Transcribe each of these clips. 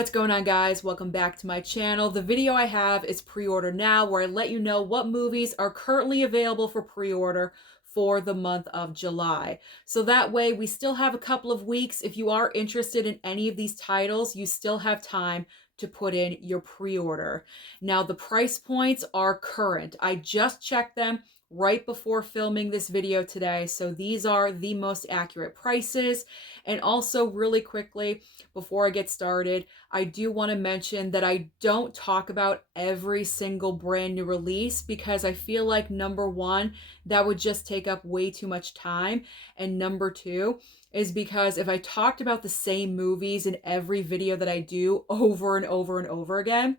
What's going on, guys? Welcome back to my channel. The video I have is Pre-Order Now, where I let you know what movies are currently available for pre-order for the month of July. So that way we still have a couple of weeks. If you are interested in any of these titles, you still have time to put in your pre-order. Now the price points are current. I just checked them right before filming this video today. So these are the most accurate prices. And also really quickly, before I get started, I do want to mention that I don't talk about every single brand new release because I feel like number one, that would just take up way too much time. And number two is because if I talked about the same movies in every video that I do over and over and over again,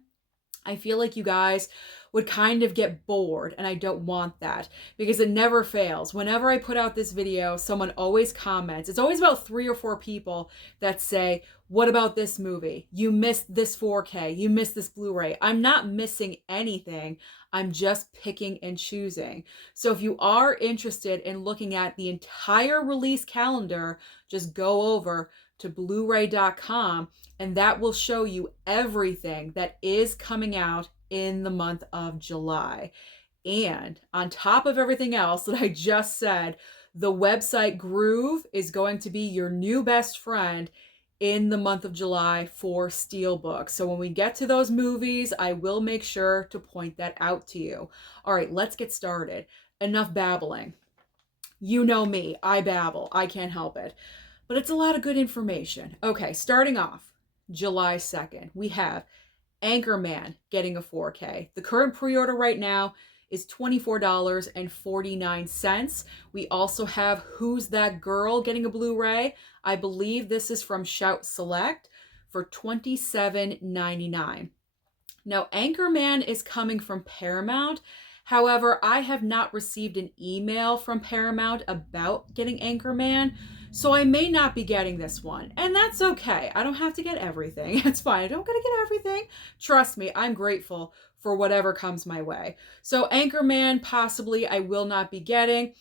I feel like you guys would kind of get bored, and I don't want that because it never fails. Whenever I put out this video, someone always comments. It's always about 3 or 4 people that say, what about this movie? You missed this 4K. You missed this Blu-ray. I'm not missing anything. I'm just picking and choosing. So if you are interested in looking at the entire release calendar, just go over to blu-ray.com and that will show you everything that is coming out in the month of July. And on top of everything else that I just said, the website Groove is going to be your new best friend in the month of July for Steelbook. So when we get to those movies, I will make sure to point that out to you. All right, let's get started. Enough babbling. You know me, I babble, I can't help it. But it's a lot of good information. Okay, starting off, July 2nd, we have Anchorman getting a 4K. The current pre-order right now is $24.49. We also have Who's That Girl getting a Blu-ray. I believe this is from Shout Select for $27.99. Now, Anchorman is coming from Paramount. However, I have not received an email from Paramount about getting Anchorman, so I may not be getting this one. And that's okay. I don't have to get everything. It's fine. I don't gotta get everything. Trust me, I'm grateful for whatever comes my way. So Anchorman, possibly I will not be getting.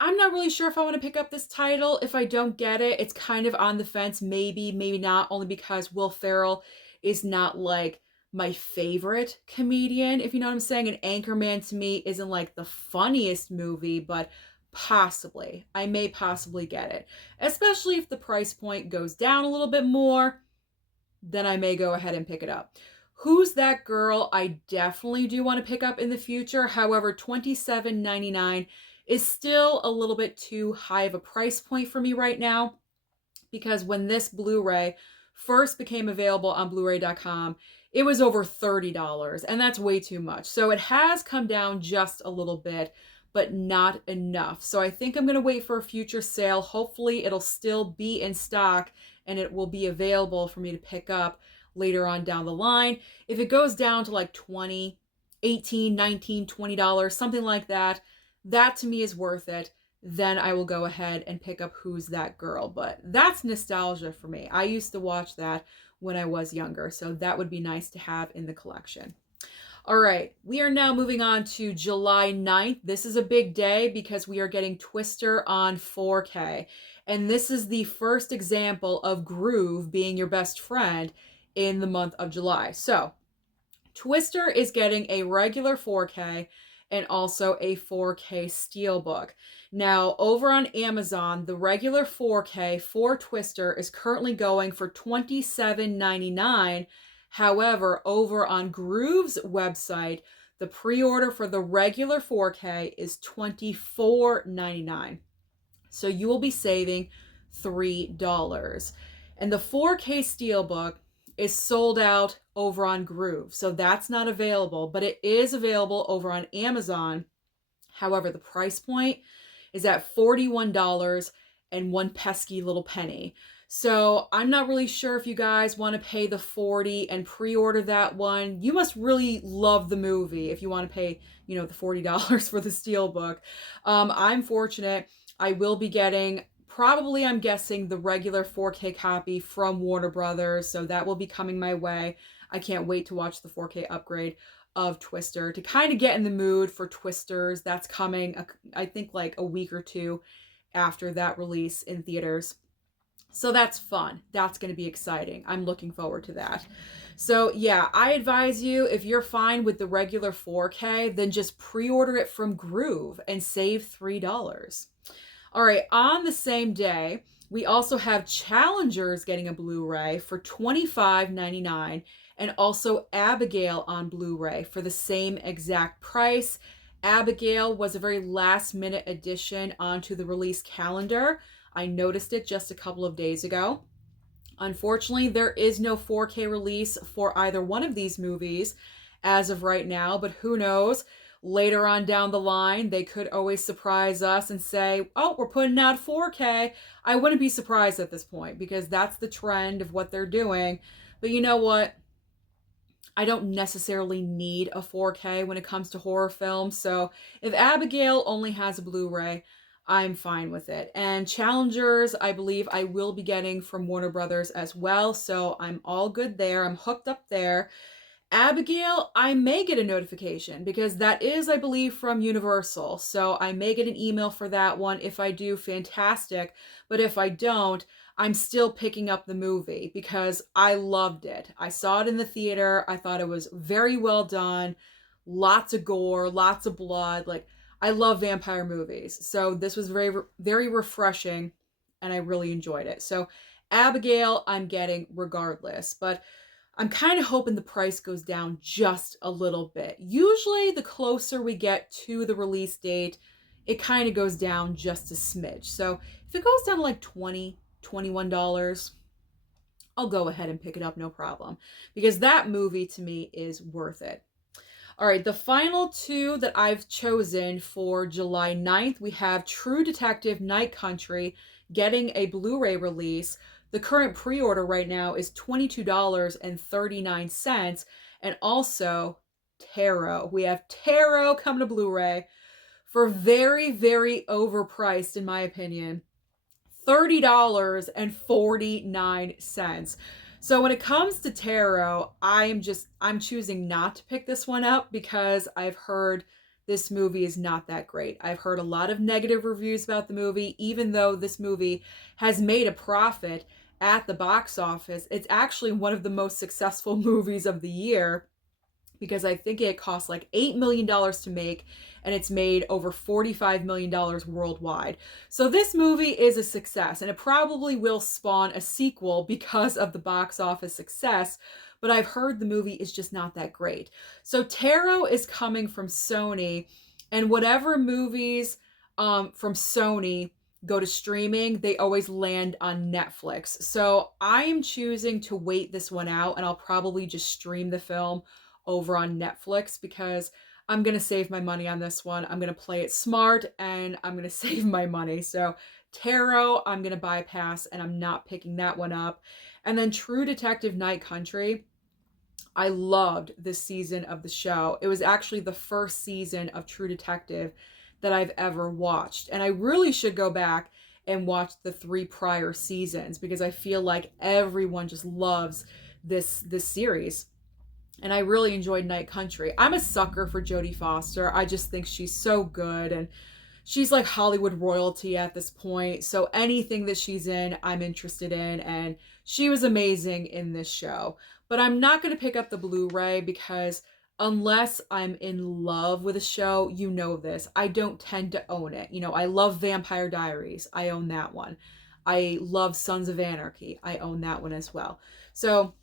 I'm not really sure if I want to pick up this title. If I don't get it, it's kind of on the fence. Maybe, maybe not, only because Will Ferrell is not like my favorite comedian, if you know what I'm saying. And Anchorman to me isn't like the funniest movie, but possibly, I may possibly get it. Especially if the price point goes down a little bit more, then I may go ahead and pick it up. Who's That Girl? I definitely do want to pick up in the future. However, $27.99 is still a little bit too high of a price point for me right now, because when this Blu-ray first became available on blu-ray.com, it was over $30, and that's way too much. So it has come down just a little bit, but not enough. So I think I'm going to wait for a future sale. Hopefully it'll still be in stock and it will be available for me to pick up later on down the line. If it goes down to like $20, $18, $19, $20, something like that, that to me is worth it. Then I will go ahead and pick up Who's That Girl. But that's nostalgia for me. I used to watch that when I was younger, so that would be nice to have in the collection. All right, we are now moving on to July 9th. This is a big day because we are getting Twister on 4K. And this is the first example of Groove being your best friend in the month of July. So Twister is getting a regular 4K and also a 4K Steelbook. Now, over on Amazon, the regular 4K for Twister is currently going for $27.99. However, over on Groove's website, the pre-order for the regular 4K is $24.99. So you will be saving $3. And the 4K Steelbook is sold out over on Groove, so that's not available, but it is available over on Amazon. However, the price point is at $41 and one pesky little penny. So I'm not really sure if you guys want to pay the $40 and pre-order that one. You must really love the movie if you want to pay, the $40 for the Steelbook. I'm fortunate. I will be getting, probably, I'm guessing, the regular 4K copy from Warner Brothers, so that will be coming my way. I can't wait to watch the 4K upgrade of Twister to kind of get in the mood for Twisters. That's coming, I think, like a week or two after that release in theaters. So that's fun. That's going to be exciting. I'm looking forward to that. So, yeah, I advise you, if you're fine with the regular 4K, then just pre-order it from Groove and save $3. All right, on the same day, we also have Challengers getting a Blu-ray for $25.99, and also Abigail on Blu-ray for the same exact price. Abigail was a very last minute addition onto the release calendar. I noticed it just a couple of days ago. Unfortunately, there is no 4K release for either one of these movies as of right now, but who knows? Later on down the line, they could always surprise us and say, oh, we're putting out 4K. I wouldn't be surprised at this point because that's the trend of what they're doing. But you know what? I don't necessarily need a 4K when it comes to horror films. So if Abigail only has a Blu-ray, I'm fine with it. And Challengers, I believe I will be getting from Warner Brothers as well. So I'm all good there. I'm hooked up there. Abigail, I may get a notification because that is, I believe, from Universal. So I may get an email for that one. If I do, fantastic. But if I don't, I'm still picking up the movie because I loved it. I saw it in the theater. I thought it was very well done. Lots of gore, lots of blood. Like, I love vampire movies. So this was very, very refreshing and I really enjoyed it. So Abigail, I'm getting regardless. But I'm kind of hoping the price goes down just a little bit. Usually, the closer we get to the release date, it kind of goes down just a smidge. So if it goes down to like $20, $21, I'll go ahead and pick it up, no problem. Because that movie to me is worth it. All right, the final two that I've chosen for July 9th, we have True Detective Night Country getting a Blu-ray release. The current pre-order right now is $22.39. And also Tarot. We have Tarot coming to Blu-ray for very, very overpriced, in my opinion. $30.49. So when it comes to Tarot, I'm choosing not to pick this one up because I've heard this movie is not that great. I've heard a lot of negative reviews about the movie, even though this movie has made a profit at the box office. It's actually one of the most successful movies of the year because I think it cost like $8 million to make and it's made over $45 million worldwide. So this movie is a success and it probably will spawn a sequel because of the box office success, but I've heard the movie is just not that great. So Tarot is coming from Sony, and whatever movies from Sony go to streaming, they always land on Netflix. So I am choosing to wait this one out and I'll probably just stream the film over on Netflix because I'm going to save my money on this one. I'm going to play it smart and I'm going to save my money. So Tarot, I'm going to bypass and I'm not picking that one up. And then True Detective Night Country, I loved this season of the show. It was actually the first season of True Detective that I've ever watched. And I really should go back and watch the 3 prior seasons because I feel like everyone just loves this series. And I really enjoyed Night Country. I'm a sucker for Jodie Foster. I just think she's so good and she's like Hollywood royalty at this point. So anything that she's in, I'm interested in, and she was amazing in this show. But I'm not going to pick up the Blu-ray because unless I'm in love with a show, you know this, I don't tend to own it. You know, I love Vampire Diaries. I own that one. I love Sons of Anarchy. I own that one as well. So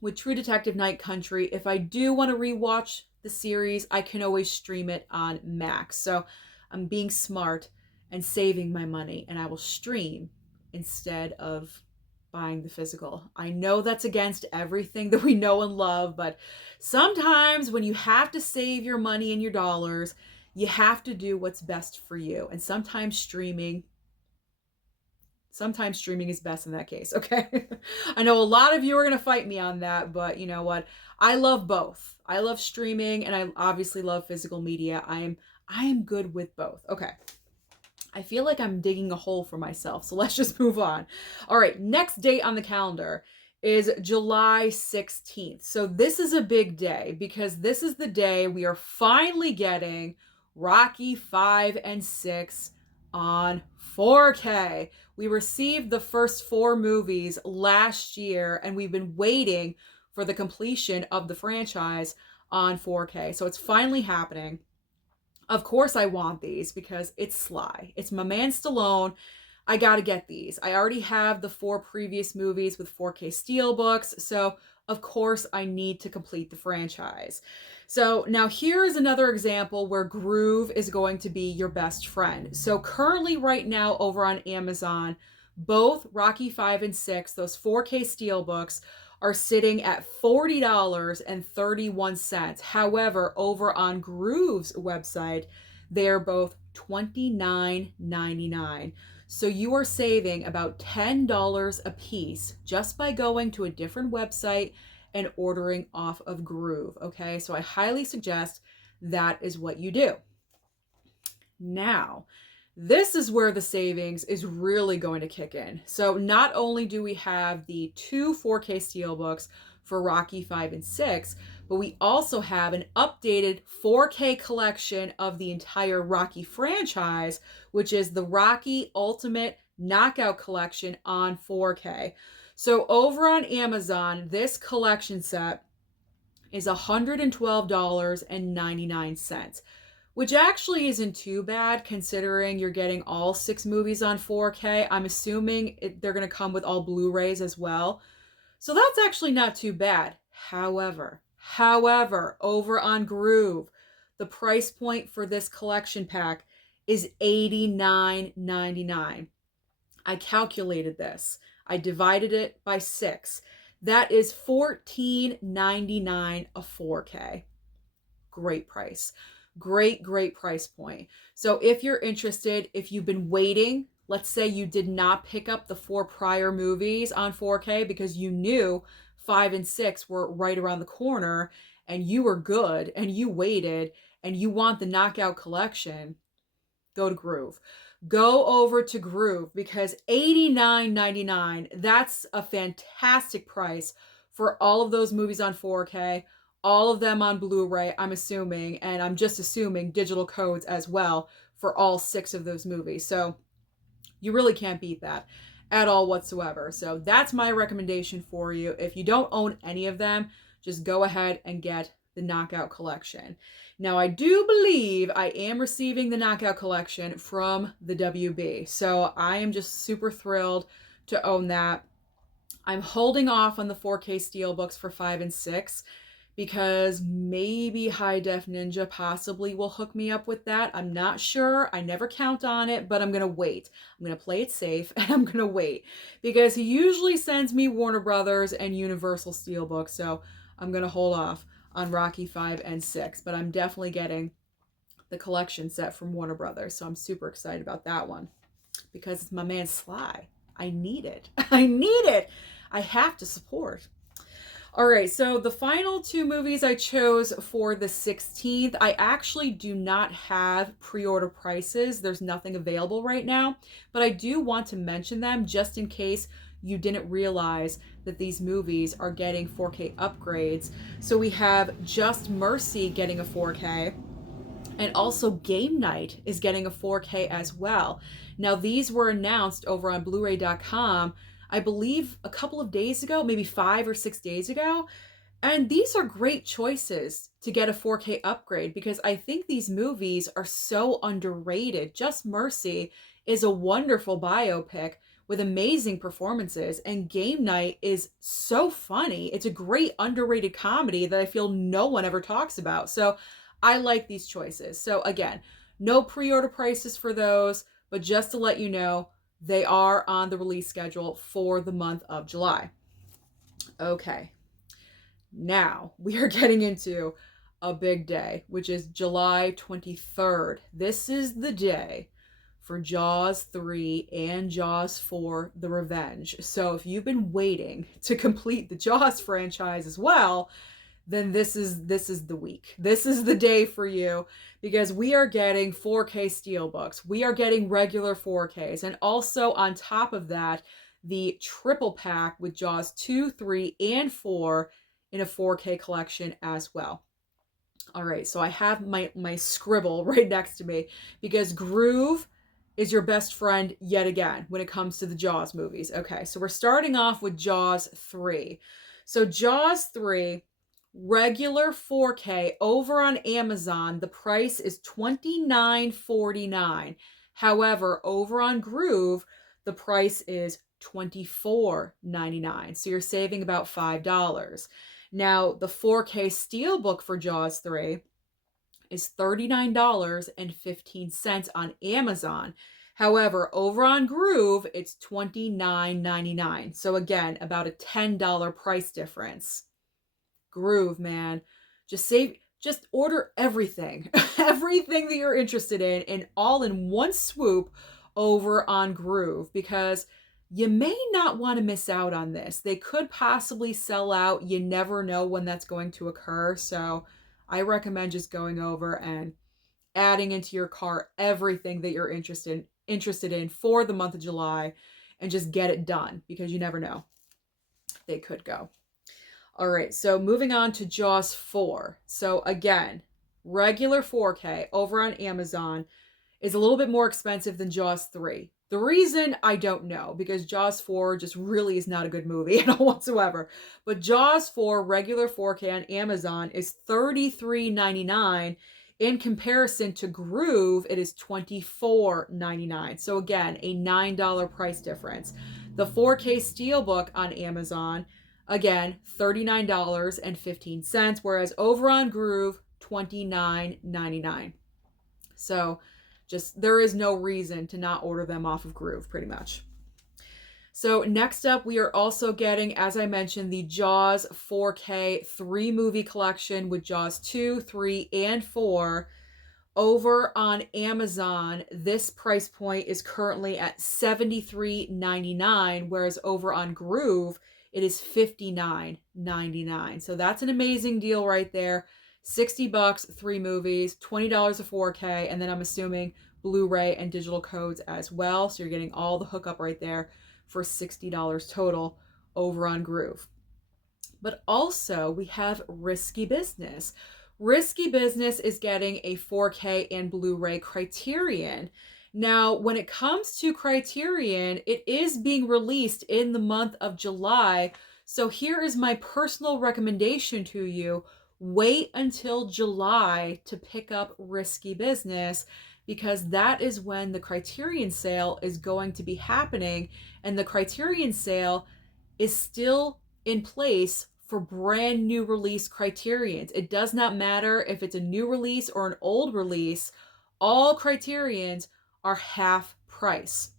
with True Detective Night Country, if I do want to rewatch the series, I can always stream it on Max. So I'm being smart and saving my money, and I will stream instead of buying the physical. I know that's against everything that we know and love, but sometimes when you have to save your money and your dollars, you have to do what's best for you. And sometimes streaming is best in that case, okay? I know a lot of you are going to fight me on that, but you know what? I love both. I love streaming and I obviously love physical media. I am good with both. Okay. I feel like I'm digging a hole for myself, so let's just move on. All right, next date on the calendar is July 16th. So this is a big day because this is the day we are finally getting Rocky 5 and 6 on 4K. We received the first 4 movies last year, and we've been waiting for the completion of the franchise on 4K. So it's finally happening. Of course I want these because it's Sly. It's my man Stallone. I gotta get these. I already have the 4 previous movies with 4K steelbooks, so of course I need to complete the franchise. So now here is another example where Groove is going to be your best friend. So currently right now over on Amazon, both Rocky 5 and 6, those 4K steelbooks, are sitting at $40.31. However, over on Groove's website, they're both $29.99. So you are saving about $10 a piece just by going to a different website and ordering off of Groove. Okay, so I highly suggest that is what you do. Now, this is where the savings is really going to kick in. So not only do we have the 2 4K steelbooks for Rocky 5 and 6, but we also have an updated 4K collection of the entire Rocky franchise, which is the Rocky Ultimate Knockout Collection on 4K. So over on Amazon, this collection set is $112.99, which actually isn't too bad considering you're getting all 6 movies on 4K. I'm assuming they're going to come with all Blu-rays as well. So that's actually not too bad. However, over on Groove, the price point for this collection pack is $89.99. I calculated this. I divided it by 6. That is $14.99 a 4K. Great price. Great price point. So if you're interested, if you've been waiting, let's say you did not pick up the 4 prior movies on 4K because you knew 5 and 6 were right around the corner and you were good and you waited and you want the Knockout Collection, go to Groove. Go over to Groove because $89.99, that's a fantastic price for all of those movies on 4K, all of them on Blu-ray, I'm assuming, and I'm just assuming digital codes as well for all 6 of those movies. So you really can't beat that at all whatsoever. So that's my recommendation for you. If you don't own any of them, just go ahead and get the Knockout Collection. Now, I do believe I am receiving the Knockout Collection from the WB. So I am just super thrilled to own that. I'm holding off on the 4K steelbooks for 5 and 6 because maybe High Def Ninja possibly will hook me up with that. I'm not sure. I never count on it, but I'm going to wait. I'm going to play it safe and I'm going to wait because he usually sends me Warner Brothers and Universal steelbooks. So I'm going to hold off on Rocky 5 and 6, but I'm definitely getting the collection set from Warner Brothers. So I'm super excited about that one because it's my man Sly. I need it. I need it. I have to support. All right, so the final 2 movies I chose for the 16th, I actually do not have pre-order prices. There's nothing available right now, but I do want to mention them just in case you didn't realize that these movies are getting 4K upgrades. So we have Just Mercy getting a 4K, and also Game Night is getting a 4K as well. Now, these were announced over on blu-ray.com, I believe a couple of days ago, maybe 5 or 6 days ago. And these are great choices to get a 4K upgrade because I think these movies are so underrated. Just Mercy is a wonderful biopic with amazing performances, and Game Night is so funny. It's a great underrated comedy that I feel no one ever talks about. So I like these choices. So again, no pre-order prices for those, but just to let you know, they are on the release schedule for the month of July. Okay, now we are getting into a big day, which is July 23rd. This is the day for Jaws 3 and Jaws 4: The Revenge. So if you've been waiting to complete the Jaws franchise as well, then this is the week. This is the day for you because we are getting 4K steelbooks. We are getting regular 4Ks. And also on top of that, the triple pack with Jaws 2, 3, and 4 in a 4K collection as well. All right, so I have my scribble right next to me because Groove is your best friend yet again when it comes to the Jaws movies. Okay, so we're starting off with Jaws 3. So Jaws 3, regular 4K over on Amazon, the price is $29.49. However, over on Groove, the price is $24.99. So you're saving about $5. Now, the 4K Steelbook for Jaws 3 is $39.15 on Amazon. However, over on Groove, it's $29.99. So again, about a $10 price difference. Groove, man. Just order everything. Everything that you're interested in and all in one swoop over on Groove, because you may not want to miss out on this. They could possibly sell out. You never know when that's going to occur. So I recommend just going over and adding into your cart everything that you're interested in for the month of July, and just get it done, because you never know. They could go. All right, so moving on to Jaws 4. So again, regular 4K over on Amazon is a little bit more expensive than Jaws 3. The reason, I don't know, because Jaws 4 just really is not a good movie at all whatsoever. But Jaws 4 regular 4K on Amazon is $33.99. In comparison to Groove, it is $24.99. So again, a $9 price difference. The 4K Steelbook on Amazon, again, $39.15, whereas over on Groove, $29.99. So just, there is no reason to not order them off of Groove, pretty much. So next up, we are also getting, as I mentioned, the Jaws 4K 3-movie collection with Jaws 2, 3, and 4 over on Amazon. This price point is currently at $73.99, whereas over on Groove, it is $59.99. So that's an amazing deal right there. $60, 3 movies, $20 a 4K, and then I'm assuming Blu-ray and digital codes as well. So you're getting all the hookup right there for $60 total over on Groove. But also we have Risky Business. Risky Business is getting a 4K and Blu-ray Criterion. Now, when it comes to Criterion, it is being released in the month of July. So here is my personal recommendation to you. Wait until July to pick up Risky Business, because that is when the Criterion sale is going to be happening. And the Criterion sale is still in place for brand new release Criterions. It does not matter if it's a new release or an old release. All Criterions are half price.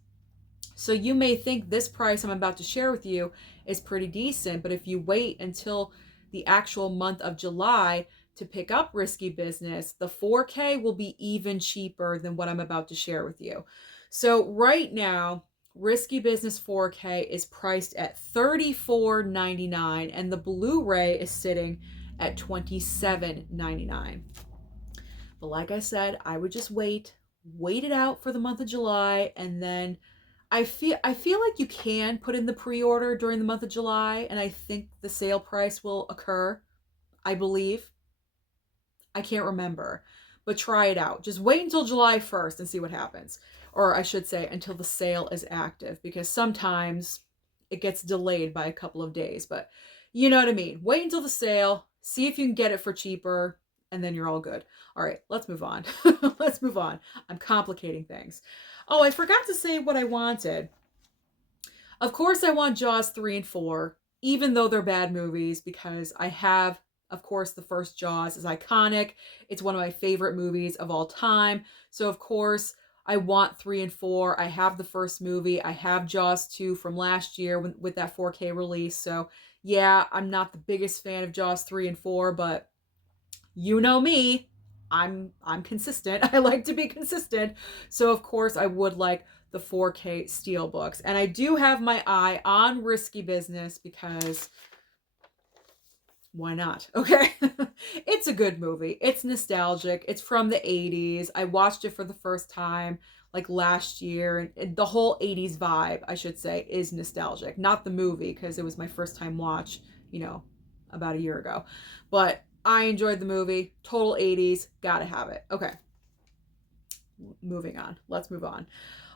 So you may think this price I'm about to share with you is pretty decent, but if you wait until the actual month of July to pick up Risky Business, the 4K will be even cheaper than what I'm about to share with you. So right now, Risky Business 4K is priced at $34.99, and the Blu-ray is sitting at $27.99. But like I said, I would just wait it out for the month of July, and then I feel like you can put in the pre-order during the month of July, and I think the sale price will occur. I believe. I can't remember, but try it out. Just wait until July 1st and see what happens. Or I should say until the sale is active, because sometimes it gets delayed by a couple of days, but you know what I mean. Wait until the sale, see if you can get it for cheaper, and then you're all good. All right, let's move on. Let's move on. I'm complicating things. Oh, I forgot to say what I wanted. Of course, I want Jaws 3 and 4, even though they're bad movies, because I have, of course, the first Jaws is iconic. It's one of my favorite movies of all time. So, of course, I want 3 and 4. I have the first movie. I have Jaws 2 from last year with that 4K release. So, yeah, I'm not the biggest fan of Jaws 3 and 4, but you know me. I'm consistent. I like to be consistent. So, of course, I would like the 4K Steelbooks. And I do have my eye on Risky Business, because why not? Okay. It's a good movie. It's nostalgic. It's from the 80s. I watched it for the first time like last year, and the whole 80s vibe, I should say, is nostalgic. Not the movie, because it was my first time watch, about a year ago. But I enjoyed the movie. Total 80s. Gotta have it. Okay. moving on. Let's move on.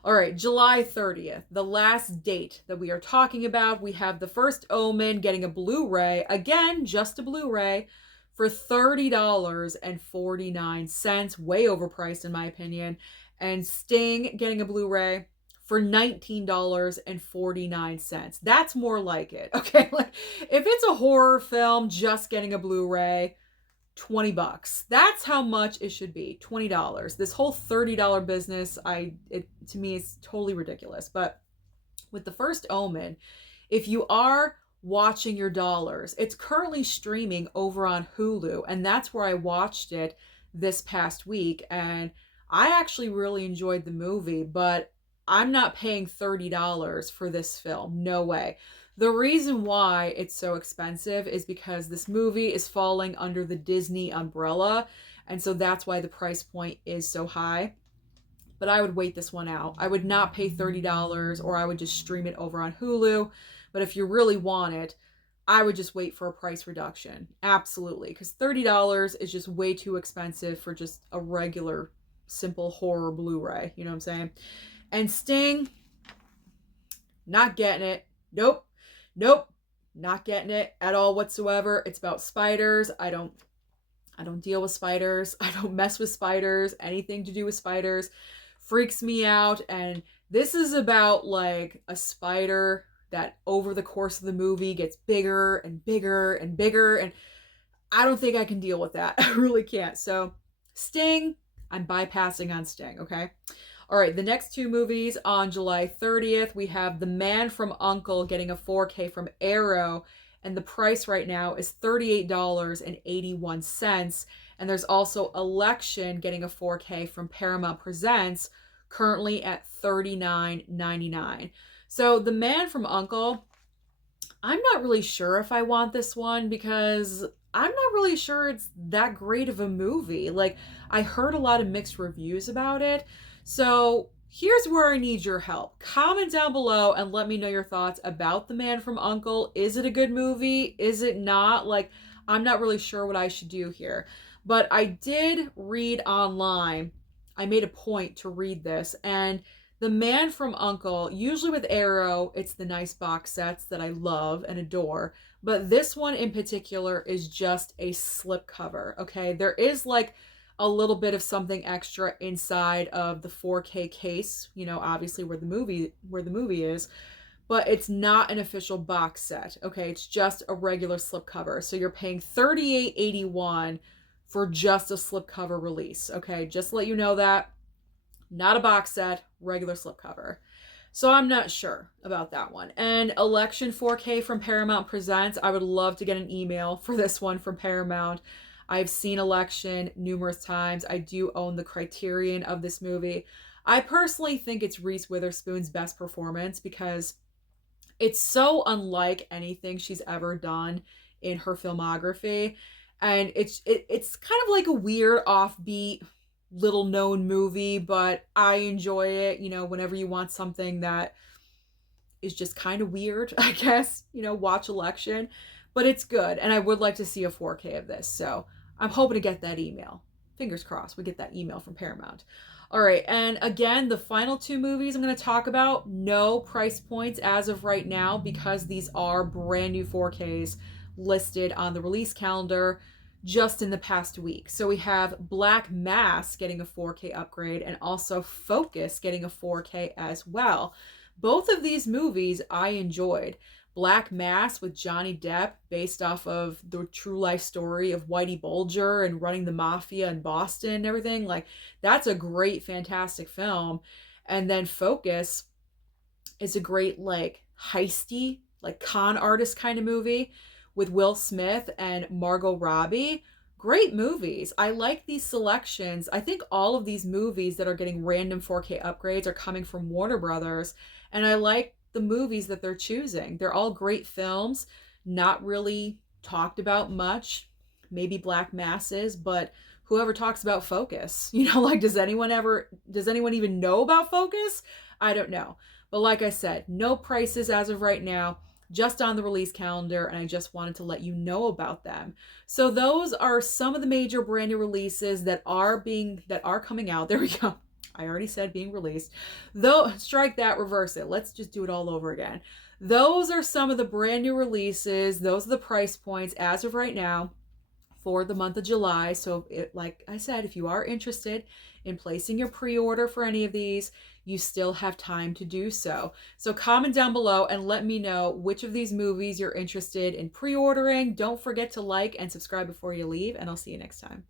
All right, July 30th, the last date that we are talking about. We have The First Omen getting a Blu-ray, again, just a Blu-ray, for $30.49, way overpriced in my opinion. And Sting getting a Blu-ray for $19.49. That's more like it, okay? Like, if it's a horror film just getting a Blu-ray, $20. That's how much it should be. $20. This whole $30 business, to me, is totally ridiculous. But with The First Omen, if you are watching your dollars, it's currently streaming over on Hulu, and that's where I watched it this past week. And I actually really enjoyed the movie, but I'm not paying $30 for this film. No way. The reason why it's so expensive is because this movie is falling under the Disney umbrella, and so that's why the price point is so high. But I would wait this one out. I would not pay $30, or I would just stream it over on Hulu. But if you really want it, I would just wait for a price reduction. Absolutely. Because $30 is just way too expensive for just a regular, simple horror Blu-ray. You know what I'm saying? And Sting, not getting it. Nope. Not getting it at all whatsoever. It's about spiders. I don't deal with spiders. I don't mess with spiders. Anything to do with spiders freaks me out. And this is about like a spider that over the course of the movie gets bigger and bigger and bigger. And I don't think I can deal with that. I really can't. So Sting, I'm bypassing on Sting, okay? All right, the next two movies on July 30th, we have The Man from U.N.C.L.E. getting a 4K from Arrow, and the price right now is $38.81. And there's also Election getting a 4K from Paramount Presents, currently at $39.99. So The Man from U.N.C.L.E., I'm not really sure if I want this one because I'm not really sure it's that great of a movie. Like, I heard a lot of mixed reviews about it. So here's where I need your help. Comment down below and let me know your thoughts about The Man from U.N.C.L.E. Is it a good movie? Is it not? Like, I'm not really sure what I should do here. But I did read online. I made a point to read this. And The Man from U.N.C.L.E., usually with Arrow, it's the nice box sets that I love and adore. But this one in particular is just a slipcover, okay? There is like a little bit of something extra inside of the 4K case, you know, obviously where the movie is, but it's not an official box set, okay? It's just a regular slipcover. So you're paying $38.81 for just a slipcover release, okay? Just to let you know that. Not a box set, regular slipcover. So I'm not sure about that one. And Election 4K from Paramount Presents, I would love to get an email for this one from Paramount. I've seen Election numerous times. I do own the Criterion of this movie. I personally think it's Reese Witherspoon's best performance because it's so unlike anything she's ever done in her filmography. And it's kind of like a weird, offbeat, little known movie, but I enjoy it, you know, whenever you want something that is just kind of weird, I guess, you know, watch Election. But it's good, and I would like to see a 4K of this, so I'm hoping to get that email. Fingers crossed we get that email from Paramount. All right, and again, the final two movies I'm going to talk about, no price points as of right now because these are brand new 4Ks listed on the release calendar just in the past week. So we have Black Mass getting a 4K upgrade and also Focus getting a 4K as well. Both of these movies I enjoyed. Black Mass with Johnny Depp, based off of the true life story of Whitey Bulger and running the mafia in Boston and everything. Like, that's a great, fantastic film. And then Focus is a great, like, heisty, like, con artist kind of movie with Will Smith and Margot Robbie. Great movies. I like these selections. I think all of these movies that are getting random 4K upgrades are coming from Warner Brothers. And I like the movies that they're choosing. They're all great films, not really talked about much. Maybe Black Mass is, but whoever talks about Focus, you know, like, does anyone even know about Focus? I don't know. But like I said, no prices as of right now, just on the release calendar, and I just wanted to let you know about them. So those are some of the major brand new releases that are coming out. There we go. I already said being released. Though, strike that, reverse it. Let's just do it all over again. Those are some of the brand new releases. Those are the price points as of right now for the month of July. So, like I said, if you are interested in placing your pre-order for any of these, you still have time to do so. So comment down below and let me know which of these movies you're interested in pre-ordering. Don't forget to like and subscribe before you leave, and I'll see you next time.